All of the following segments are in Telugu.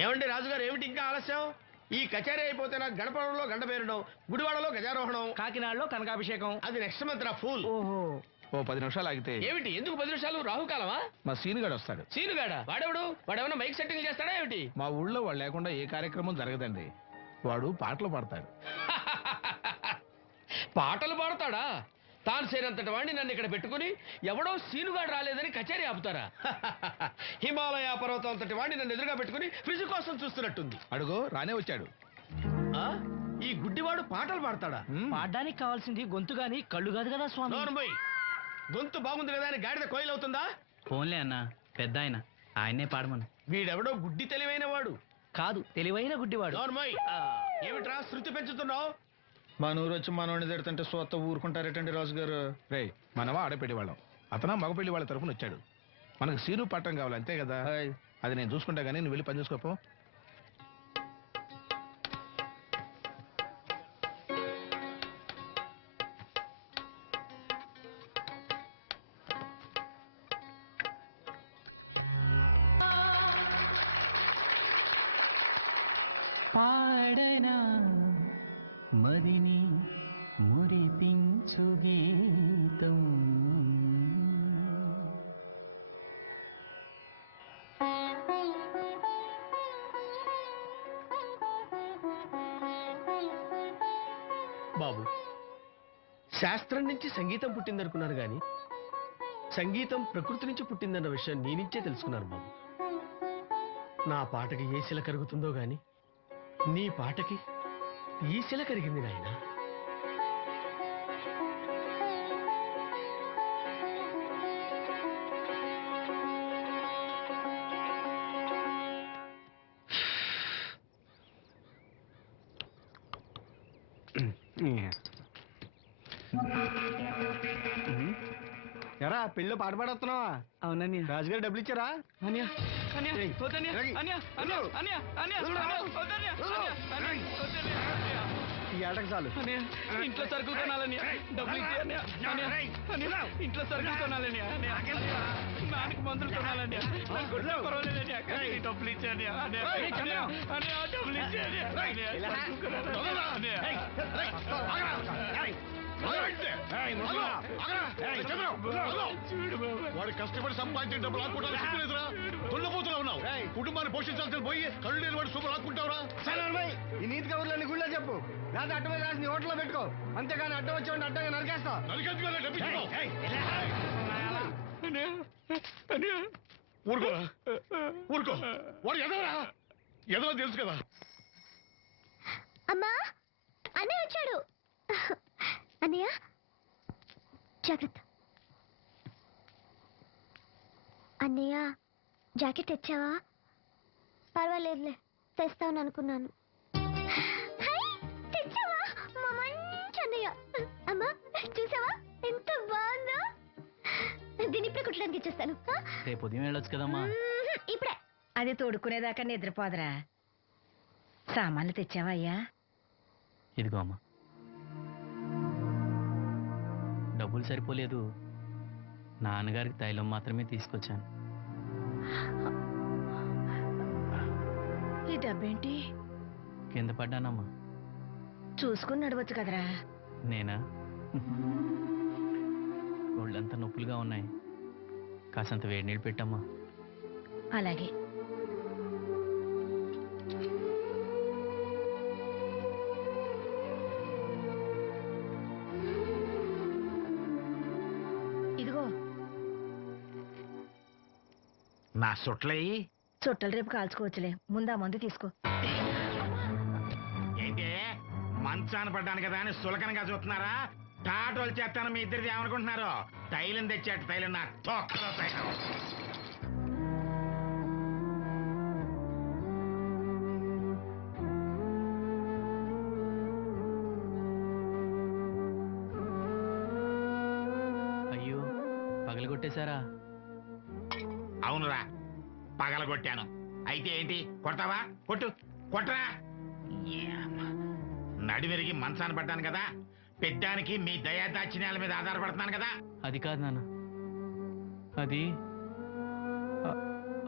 ఏమండి రాజుగారు, ఏమిటి ఇంకా ఆలస్యం? ఈ కచేరీ అయిపోతే నాకు గణపవరంలో గంట పేరడం, గుడివాడలో గజారోహణం, కాకినాడలో కనకాభిషేకం. అది నెక్స్ట్ మంత్ రా ఫూల్. ఓహో, ఓ 10 నిమిషాలు ఆగితే ఏమిటి, ఎందుకు 10 నిమిషాలు? రాహుకాలమా? మా సీనుగాడు వస్తాడు. సీనుగాడా? వాడెవడు? వాడేమన్నా మైక్ సెట్టింగ్ చేస్తాడా ఏమిటి? మా ఊళ్ళో వాడు లేకుండా ఏ కార్యక్రమం జరగదండి. వాడు పాటలు పాడతాడు. పాటలు పాడతాడా? తాను సేనంతటి వాడిని నన్ను ఇక్కడ పెట్టుకుని ఎవడో సీనుగాడు రాలేదని కచేరీ ఆపుతారా? హిమాలయ పర్వతం అంతటి వాడిని నన్ను ఎదురుగా పెట్టుకుని ఫ్రిజ్ కోసం చూస్తున్నట్టుంది. అడుగో రానే వచ్చాడు. ఆ? ఈ గుడ్డివాడు పాటలు పాడతాడా? పాడడానికి కావాల్సింది గొంతు గాని కళ్ళు కాదు కదా స్వామి. నోర్మోయ్, గొంతు బాగుంది కదా అని గాడిద కోయిల్ అవుతుందా? ఫోన్లే అన్న, పెద్ద ఆయన్నే పాడమను. వీడెవడో గుడ్డి తెలివైన వాడు కాదు, తెలివైన గుడ్డివాడు. నోర్మోయ్, ఏమిట్రా శృతి పెంచుతున్నావు? మన ఊరు వచ్చి మనోడిని తిడుతుంటే సొత్త ఊరుకుంటారేటండి రాజుగారు? రే, మనవా ఆడపెళ్లి వాళ్ళం, అతను మగపెళ్లి వాళ్ళ తరఫున వచ్చాడు. మనకు సీను పట్టం కావాలి అంతే కదా. అది నేను చూసుకుంటా గానీ నువ్వు వెళ్ళి పని చూసుకోపో. పాడనా మదిని మురిపించు గీతం, బాబు, శాస్త్రం నుంచి సంగీతం పుట్టిందనుకున్నారు గాని సంగీతం ప్రకృతి నుంచి పుట్టిందన్న విషయం నీ నుంచే తెలుసుకున్నారు బాబు. నా పాటకి ఏ శిల కరుగుతుందో గాని నీ పాటకి ఈ శిల కరిగింది నాయన. ఎరా పెళ్ళి పాట పాడుతున్నావా? అవునని రాజుగారు డబ్బులు ఇచ్చారా? ఈ ఏటకు చాలు. ఇంట్లో సరుకులు కొనాలని డబ్బులు ఇంట్లో సరుకులు కొనాలని నాన్నకి మందులు కొనాలని డబ్బులు ఇచ్చాను డబ్బులు వాడు కష్టపడి సంపాదించే డబ్బులు ఆకుంటారా? దున్నపోతున్నా ఉన్నావు. కుటుంబాన్ని పోషించాల్సిన పోయి కళ్ళు లేని వాడు సూపర్ ఆకుంటావురా? ఈ నీతి కబుర్లన్నీ గుళ్ళో చెప్పు, లేదా అడ్డమే రాసి హోటల్లో పెట్టుకో. అంతేగాని అడ్డం వచ్చి అడ్డంగా నరికేస్తా. ఊరుకో ఊరుకో, వాడు ఎదవరా? ఎదవ తెలుసు కదా. అమ్మా, అన్నయ్య వచ్చాడు. అన్నయ్య జాగ్రత్త. అన్నయ్య జాకెట్ తెచ్చావా? పర్వాలేదులే, తెస్తావని అనుకున్నాను. తెచ్చావా? మా మంచి అన్నయ్య. అమ్మా చూసావా ఎంత బాగుందో? దీన్ని ఇప్పుడే కుట్టడానికి ఇచ్చేస్తాను. రేపు ఉదయం వెళ్ళొచ్చు కదమ్మా. ఇప్పుడే. అది తోడుకునేదాకా నిద్రపోదరా. సామాన్లు తెచ్చావా అయ్యా? ఇదిగో అమ్మా, డబ్బులు సరిపోలేదు, నాన్నగారికి తైలం మాత్రమే తీసుకొచ్చాను. ఈ డబ్బేంటి? కింద పడ్డానమ్మా. చూసుకుని నడవచ్చు కదరా. నేనా? ఒళ్ళంతా నొప్పులుగా ఉన్నాయి, కాసంత వేడి నీళ్ళు పెట్టమ్మా. అలాగే. ఇదిగో నా సొట్లయి చుట్టలు రేపు కాల్చుకోవచ్చులే, ముందా మందు తీసుకో. ఏంటి మంచాన పడ్డాను కదా అని సులకనగా చూస్తున్నారా? టాటోలు చేస్తాను మీ ఇద్దరిది ఏమనుకుంటున్నారు? తైలం తెచ్చాడు, తైలం నా తొక్కలో తైలం. అయ్యో, పగలగొట్టేశారా? అవునురా, పగలగొట్టాను. అయితే ఏంటి, కొడతావా? కొట్టు, కొట్టరా. నడిమెరిగి మంచాన పడ్డాను కదా, పెద్దానికి మీ దయాదాక్షిణ్యాల మీద ఆధారపడుతున్నాను కదా. అది కాదు నాన్న, అది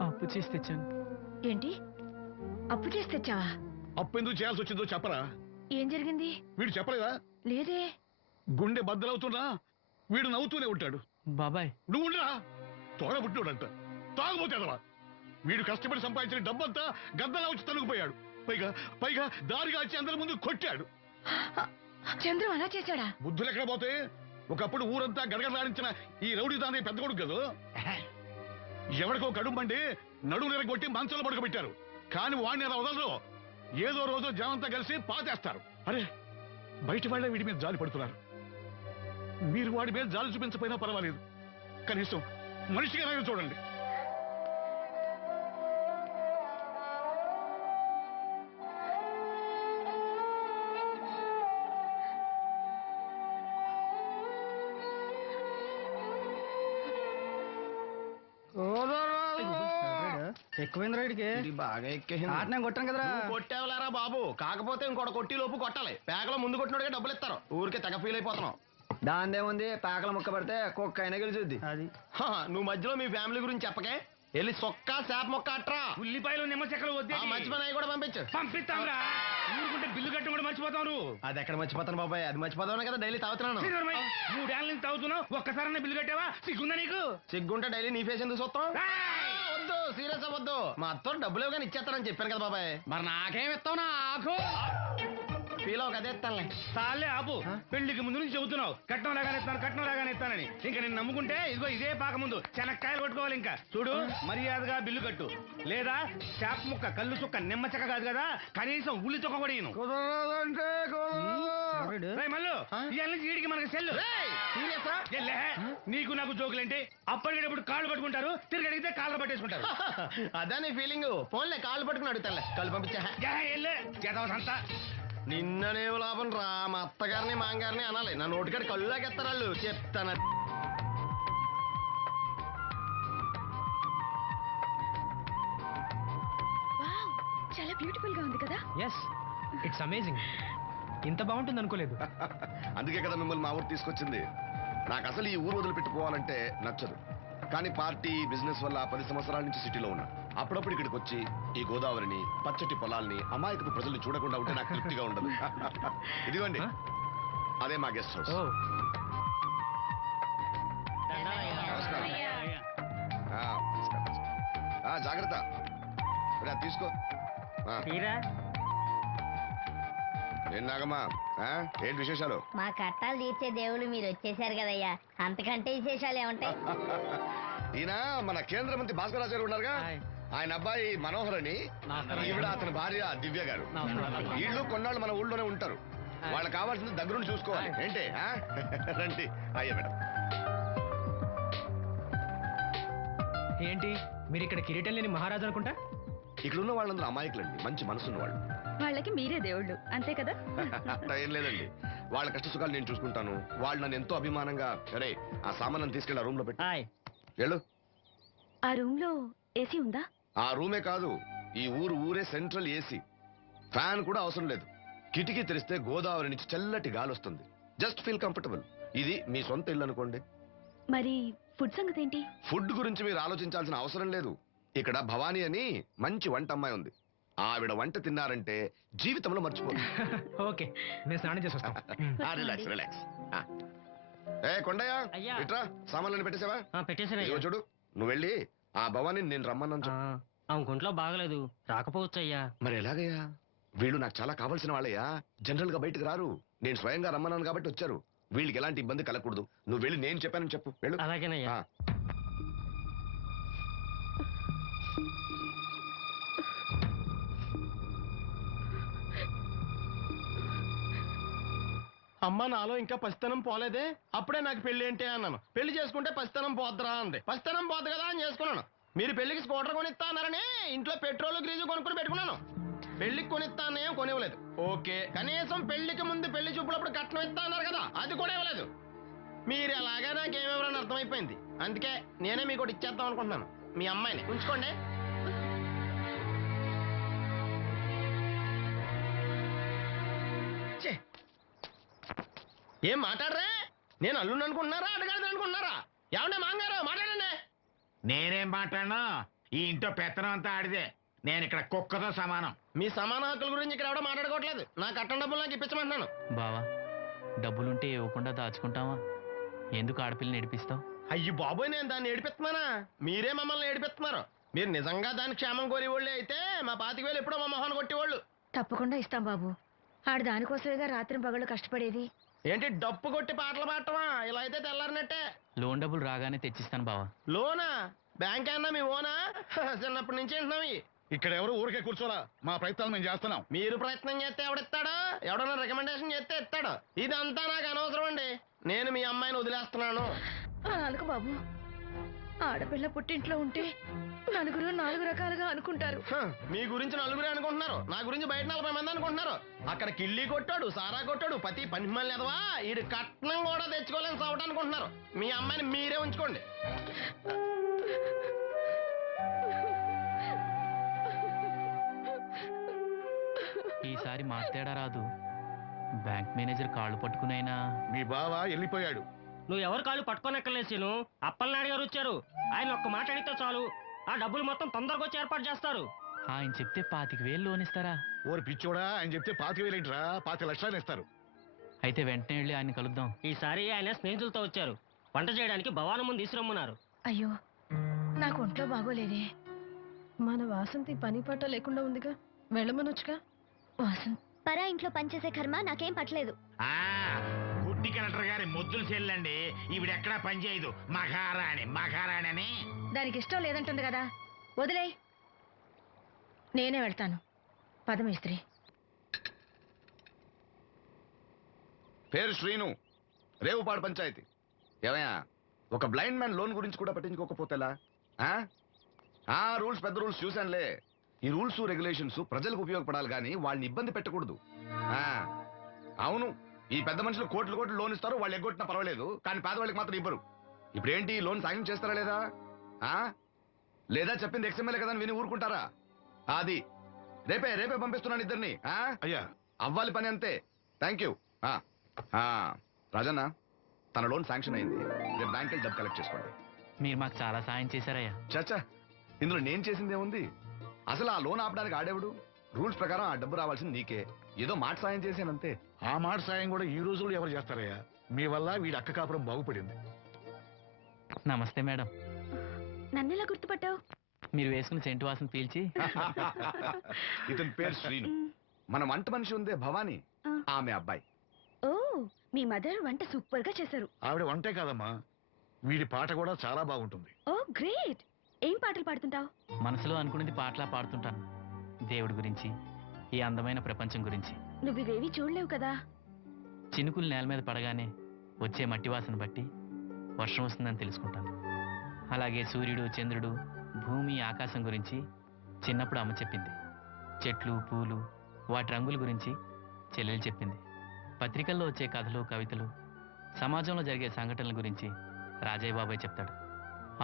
అప్పు చేసి తెచ్చాను. ఏంటి? అప్పు చేసి తెచ్చావా? అప్పు ఎందుకు చేయాల్సి వచ్చిందో చెప్పరా? ఏం జరిగింది? వీడు చెప్పలేదా? లేదే. గుండె బద్దలవుతున్నా వీడు నవ్వుతూనే ఉంటాడు. బాబాయ్ నువ్వు ఉండరా, తోడబుట్టినోడంట, తాగుపోతాడవా. వీడు కష్టపడి సంపాదించిన డబ్బంతా గద్దలా వచ్చి తనుకుపోయాడు. పైగా పైగా దారిగా వచ్చి అందరి ముందు కొట్టాడు. చంద్రం అలా చేశాడా? బుద్ధులు ఎక్కడ పోతే, ఒకప్పుడు ఊరంతా గడగడలాడించిన ఈ రౌడీ దాని పెద్ద కొడుకు కదా. ఎవరికో కడుంబండి నడుము నిరగొట్టి మంచంలో పడుకోబెట్టారు. కానీ వాడిని అలా వదలరు. ఏదో రోజు జనంతా కలిసి పాతేస్తారు. అరే, బయట వాళ్ళే వీడి మీద జాలి పడుతున్నారు. మీరు వాడి మీద జాలి చూపించకపోయినా పర్వాలేదు, కనీసం మనిషిగా చూడండి. ఎక్కువైంది రైడ్కి. బాగా ఎక్కేసింది. ఆట నేను కొట్టాను కదరా. కొట్టేవలేరా బాబు, కాకపోతే ఇంకోటి కొట్టి లోపు కొట్టాలి. పేకలో ముందు కొట్టినోడికే డబ్బులు ఇస్తారు. ఊరికే తెగ ఫీల్ అయిపోతున్నావు. దాందేముంది, పేకల ముక్క పడితే కుక్క అయినా గెలిచుద్ది. అది నువ్వు మధ్యలో మీ ఫ్యామిలీ గురించి చెప్పకే. వెళ్ళి సొక్క చేప మొక్క అట్రా. ఉల్లిపాయలు నిమ్మ చెక్కలు వద్దే మర్చిపోయినా కూడా పంపించు. పంపిస్తాంరా. ఊరుకుంటే బిల్లు కట్టడం కూడా మర్చిపోతావు నువ్వు. అది ఎక్కడ మర్చిపోతాను బాబాయ్, అది మర్చిపోతాను కదా డైలీ తాగుతున్నాను. 3 ఏళ్ళ నుంచి తాగుతున్నావు, ఒక్కసారి బిల్లు కట్టావా? సిగ్గుందా నీకు? సిగ్గుంటే డైలీ నీ ఫేస్ ఎందుకు చూస్తాం? రేయ్! వద్దు, సీరియస్ అవ్వద్దు. మా అత్తో డబ్బులు ఇవ్వగానే ఇచ్చేస్తానని చెప్పాను కదా బాబాయ్. మరి నాకేం ఇస్తావు నాకు? ఫీల్ అవ్వక అదే ఇస్తానులే. చాలే ఆపు. పెళ్లికి ముందు నుంచి చెబుతున్నావు కట్నం లాగానే ఇస్తాను, కట్నం లాగానే ఇస్తానని. ఇంకా నేను నమ్ముకుంటే ఇదిగో ఇదే పాక ముందు శనక్కాయలు కొట్టుకోవాలి. ఇంకా చూడు, మర్యాదగా బిల్లు కట్టు, లేదా చేప ముక్క, కళ్ళు చుక్క, నిమ్మ చెక్క కాదు కదా, కనీసం ఉల్లి చుక్క కూడా ఇయ్యను. కుదరదంటే రేయ్ మల్లు, ఇవాళ నుంచి వీడికి మనకి సెల్లు. ఎల్లే, నీకు నాకు జోకులేంటి? అప్పటికేటప్పుడు కాళ్ళు పట్టుకుంటారు, తిరిగి అడిగితే కాళ్ళు పట్టేసుకుంటారు. అదే నీ ఫీలింగ్. ఫోన్లే కాళ్ళు పట్టుకుని అడుగుతానులే. కాళ్ళు పంపించా. ఎల్లే జతవసంతా. నిన్ననేవు లాభం రా. మా అత్తగారిని మాంగారిని అనాలి. నా నోటికాడి కళ్ళులాగెత్తారు వాళ్ళు. చెప్తాను. వావ్, చాలా బ్యూటిఫుల్ గా ఉంది కదా. Yes, it's amazing. ఇంత బాగుంటుంది అనుకోలేదు. అందుకే కదా మిమ్మల్ని మా ఊరు తీసుకొచ్చింది. నాకు అసలు ఈ ఊరు వదిలిపెట్టుకోవాలంటే నచ్చదు. కానీ పార్టీ, బిజినెస్ వల్ల 10 సంవత్సరాల నుంచి సిటీలో ఉన్నా. అప్పుడప్పుడు ఇక్కడికి వచ్చి ఈ గోదావరిని, పచ్చటి పొలాల్ని, అమాయకపు ప్రజల్ని చూడకుండా ఉంటే నాకు తృప్తిగా ఉండదు. ఇదిగోండి, అదే మా గెస్ట్ హౌస్. ఓ నమస్కారం. జాగ్రత్త, రా, తీసుకో. ఏం నాగమ్మా, ఏంటి విశేషాలు? మా కట్టాలు తీర్చే దేవుళ్ళు మీరు వచ్చేసారు కదయ్యా, అంతకంటే విశేషాలు ఏముంటాయి? ఈయన మన కేంద్ర మంత్రి భాస్కరాచార్య ఉన్నారుగా, ఆయన అబ్బాయి మనోహర్ అని, ఈవిడ అతని భార్య దివ్య గారు. వీళ్ళు కొన్నాళ్ళు మన ఊళ్ళోనే ఉంటారు. వాళ్ళకి కావాల్సింది దగ్గరుండి చూసుకోవాలి. ఏంటి? రండి. అయ్యా మేడం. ఏంటి మీరు ఇక్కడ కిరీటం లేని మహారాజు అనుకుంటా? ఇక్కడ ఉన్న వాళ్ళందరూ అమాయకులండి, మంచి మనసున్న వాళ్ళు. వాళ్ళకి మీరే దేవుళ్ళు, అంతే కదా. అట్లా ఏం లేదండి. వాళ్ళ కష్ట సుఖాలు నేను చూసుకుంటాను. వాళ్ళు నన్ను ఎంతో అభిమానంగా, సరే ఆ సామాన్ తీసుకెళ్ళి ఆ రూమ్ లో పెట్టి వెళ్ళు. ఆ రూమ్ లో ఏసీ ఉందా? ఆ రూమే కాదు, ఈ ఊరే సెంట్రల్ ఏసీ. ఫ్యాన్ కూడా అవసరం లేదు. కిటికీ తెరిస్తే గోదావరి నుంచి చల్లటి గాలి వస్తుంది. Just feel comfortable. ఇది మీ సొంత ఇల్లు అనుకోండి. మరి ఫుడ్ సంగతి ఏంటి? ఫుడ్ గురించి మీరు ఆలోచించాల్సిన అవసరం లేదు. ఇక్కడ భవానీ అని మంచి వంట అమ్మాయి ఉంది. ఆవిడ వంట తిన్నారంటే జీవితంలో మర్చిపోదు. ఓకే, నేను స్నానం చేసి వస్తాను. Relax relax. ఏ కొండయ్య, ఇట్రా, సామాన్లను పెట్టేసావా? ఇదిగో చూడు, నువ్వు వెళ్ళి ఆ భవానీ నేను రమ్మన్నాను చెప్పు. ఆ గుంట్లో బాగలేదు, రాకపోవచ్చయ్యా. మరి ఎలాగయ్యా? వీళ్ళు నాకు చాలా కావాల్సిన వాళ్ళయ్యా. జనరల్ గా బయటకు రారు. నేను స్వయంగా రమ్మన్నాను కాబట్టి వచ్చారు. వీళ్ళకి ఎలాంటి ఇబ్బంది కలగకూడదు. నువ్వు వెళ్ళి నేను చెప్పానని చెప్పు. వెళ్ళు. అలాగేనయ్యా. అమ్మ నాలో ఇంకా పసితనం పోలేదే. అప్పుడే నాకు పెళ్లి ఏంటి అన్నాను. పెళ్లి చేసుకుంటే పసితనం పోద్దురా అంది. పసితనం పోద్దు కదా అని చేసుకున్నాను. మీరు పెళ్లికి స్కూటర్ కొనిస్తా అన్నారని ఇంట్లో పెట్రోల్ గ్రీజు కొనుక్కుని పెట్టుకున్నాను. పెళ్లికి కొనిస్తా అన్నయం కొనివ్వలేదు. ఓకే, కనీసం పెళ్లికి ముందు పెళ్లి చూపులప్పుడు కట్నం ఇస్తా అన్నారు కదా, అది కూడా ఇవ్వలేదు. మీరు అలాగే నాకేమివ్వరని అర్థమైపోయింది. అందుకే నేనే మీకు ఒకటి ఇచ్చేద్దాం అనుకుంటున్నాను. మీ అమ్మాయిని ఉంచుకోండి. ఏం మాట్లాడరే? నేను అల్లుండి అనుకుంటున్నారా, అడగాలి అనుకుంటున్నారా? ఏమంటే మాంగారు మాట్లాడండి. నేనేం మాట్లాడను, ఈ ఇంట్లో పెత్తనం అంతా ఆడిదే. నేను ఇక్కడ కుక్కతో సమానం. మీ సమాన హక్కుల గురించి ఇక్కడ ఎవడో మాట్లాడుకోవట్లేదు. నా కట్టం డబ్బులు నాకు ఇప్పించమంటున్నాను. బావా డబ్బులుంటే ఇవ్వకుండా దాచుకుంటావా? ఎందుకు ఆడపిల్లని ఏడిపిస్తావు? అయ్యి బాబోయ్, నేను దాన్ని ఏడిపిస్తున్నానా? మీరే మమ్మల్ని ఏడిపిస్తున్నారు. మీరు నిజంగా దాని క్షేమం కోరేవాళ్ళే అయితే మా 25,000 ఎప్పుడో మా మొహాన్ని కొట్టేవాళ్ళు. తప్పకుండా ఇస్తాం బాబు. ఆడు దానికోసమేగా రాత్రి పగళ్ళు కష్టపడేది. ఏంటి డప్పు కొట్టి పాటలు పాడటమా? ఇలా అయితే తెల్లారినట్టే. లోన్ డబ్బులు రాగానే తెచ్చిస్తాను బావా. లోనా? బ్యాంక్ అన్నా మీ ఓనా? చిన్నప్పటి నుంచి వింటున్నాం. ఇక్కడ ఎవరు ఊరికే కూర్చోలా, మా ప్రయత్నాలు మేము చేస్తున్నాం. మీరు ప్రయత్నం చేస్తే ఎవడిస్తాడు? ఎవడన్నా రికమెండేషన్ చేస్తే ఇస్తాడు. ఇదంతా నాకు అనవసరం అండి. నేను మీ అమ్మాయిని వదిలేస్తున్నాను. అలాగ బాబు, ఆడపిల్ల పుట్టింట్లో ఉంటే నలుగురు 4 రకాలుగా అనుకుంటారు. మీ గురించి నలుగురే అనుకుంటున్నారు, నా గురించి బయట 40 మంది అనుకుంటున్నారు. అక్కడ కిళ్ళి కొట్టాడు, సారా కొట్టాడు, పతి పని మళ్ళీ ఎదవా ఈడు కట్నం కూడా తెచ్చుకోలేని సవట అనుకుంటున్నారు. మీ అమ్మాయిని మీరే ఉంచుకోండి. ఈసారి మాట్లాడా రాదు. బ్యాంక్ మేనేజర్ కాళ్ళు పట్టుకునైనా మీ బావ వెళ్ళిపోయాడు. నువ్వు ఎవరు కాళ్ళు పట్టుకోనక్కర్లేదు సీను. అప్పలనాయుడు గారు వచ్చారు. ఆయన ఒక్క మాట అడిగితే చాలు, ఆ డబ్బులు మొత్తం తొందరగా వచ్చి ఏర్పాటు చేస్తారు. ఆయన చెప్తే 25,000 లోన్ ఇస్తారా? ఓరి పిచ్చోడా, ఆయన చెప్తే 25,000 ఏంట్రా, 25 లక్షలు ఇస్తారు. అయితే వెంటనే వెళ్ళి ఆయన కలుద్దాం. ఈసారి ఆయన స్నేహితులతో వచ్చారు. వంట చేయడానికి భవానం ముందు తీసుకురమ్మన్నారు. అయ్యో, నాకు ఒంట్లో బాగోలేదే. మన వాసంతి పని పట్ట లేకుండా ఉందిగా, వెళ్ళమనొచ్చుగా. వాసంతి పరా ఇంట్లో పనిచేసే కర్మ నాకేం పట్టలేదు. గుడ్డి కలెక్టర్ గారి ముద్దులు చెల్లండి. ఈవిడెక్కడా పనిచేయదు. మహారాణి అని. దానికి ఇష్టం లేదంటుంది కదా, వదిలే. నేనే వెళ్తాను. పదమేస్త్రి. పేరు శ్రీను, రేవుపాడు పంచాయతీ. ఏమయ్యా, ఒక బ్లైండ్ మ్యాన్ లోన్ గురించి కూడా పట్టించుకోకపోతేలా? రూల్స్ పెద్ద రూల్స్ చూశానులే. ఈ రూల్స్ రెగ్యులేషన్స్ ప్రజలకు ఉపయోగపడాలి కానీ వాళ్ళని ఇబ్బంది పెట్టకూడదు. అవును, ఈ పెద్ద మనుషులు కోట్లు లోన్ ఇస్తారు, వాళ్ళు ఎగ్గొట్టినా పర్వాలేదు, కానీ పేదవాళ్ళకి మాత్రం ఇవ్వరు. ఇప్పుడేంటి, లోన్ సాయం చేస్తారా లేదా? లేదా చెప్పింది ఎక్స్ఎంఎల్ఏ కదా అని విని ఊరుకుంటారా? అది రేపే పంపిస్తున్నాను ఇద్దరిని. అయ్యా, అవ్వాలి పని అంతే. Thank you. రాజన్న, తన లోన్ శాంక్షన్ అయింది. రేపు బ్యాంక్ వెళ్ళి డబ్బు కలెక్ట్ చేసుకోండి. మీరు మాకు చాలా సాయం చేశారయ్యా. చచ్చా, ఇందులో నేను చేసిందే ఉంది. అసలు ఆ లోన్ ఆపడానికి ఆడేవుడు? రూల్స్ ప్రకారం ఆ డబ్బు రావాల్సింది నీకే. ఏదో మాట సాయం చేశానంతే. ఆ మాట సాయం కూడా ఈ రోజుల్లో ఎవరు చేస్తారయ్యా? మీ వల్ల వీడి అక్క కాపురం బాగుపడింది. నమస్తే మేడం. నన్నెలా గుర్తుపట్టావు? మీరు వేసుకున్న సెంటు వాసన పీల్చి. ఇతని పేరు శ్రీను. మన వంట మనిషి ఉందే భవానీ, ఆమె అబ్బాయి. ఓ, మీ మదర్ వంట సూపర్ గా చేశారు. ఆవిడ వంటే కాదమ్మా, వీడి పాట కూడా చాలా బాగుంటుంది. ఓ గ్రేట్. ఏం పాటలు పాడుతుంటావు? మనసులో అనుకున్నది పాటలా పాడుతుంటాను. దేవుడి గురించి, ఈ అందమైన ప్రపంచం గురించి. నువ్వు ఇవేవి చూడలేవు కదా. చినుకులు నేల మీద పడగానే వచ్చే మట్టి వాసన బట్టి వర్షం వస్తుందని తెలుసుకుంటాను. అలాగే సూర్యుడు, చంద్రుడు, భూమి, ఆకాశం గురించి చిన్నప్పుడు అమ్మ చెప్పింది. చెట్లు, పూలు, వాటి రంగుల గురించి చెల్లెలు చెప్పింది. పత్రికల్లో వచ్చే కథలు, కవితలు, సమాజంలో జరిగే సంఘటనల గురించి రాజయ్య బాబాయ్ చెప్తాడు.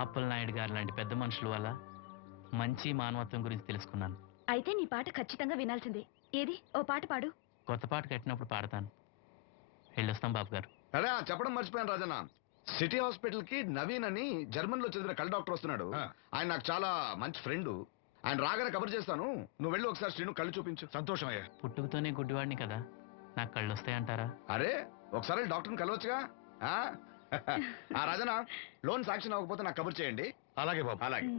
అప్పలనాయుడు గారు లాంటి పెద్ద మనుషుల వల్ల మంచి మానవత్వం గురించి తెలుసుకున్నాను. అయితే నీ పాట ఖచ్చితంగా వినాల్సిందే. ఏది, ఓ పాట పాడు. కొత్త పాట కట్టినప్పుడు పాడతాను. వెళ్ళొస్తాం బాబు గారు. అదే చెప్పడం మర్చిపోయాను రాజన్న. సిటీ హాస్పిటల్ కి నవీన్ అని జర్మన్ లో చదివిన కళ్ళ డాక్టర్ వస్తున్నాడు. ఆయన నాకు చాలా మంచి ఫ్రెండ్. ఆయన రాగానే కబర్ చేస్తాను. నువ్వు వెళ్ళి ఒకసారి శ్రీను కళ్ళు చూపించు. సంతోషం అయ్యా. పుట్టుకతోనే గుడ్డివాడిని కదా, నాకు కళ్ళు వస్తాయంటారా? అరే, ఒకసారి డాక్టర్ని కలవచ్చుగా. రాజన్న, లోన్ శాంక్షన్ అవ్వకపోతే నాకు కబర్ చేయండి. అలాగే బాబు. అలాగే.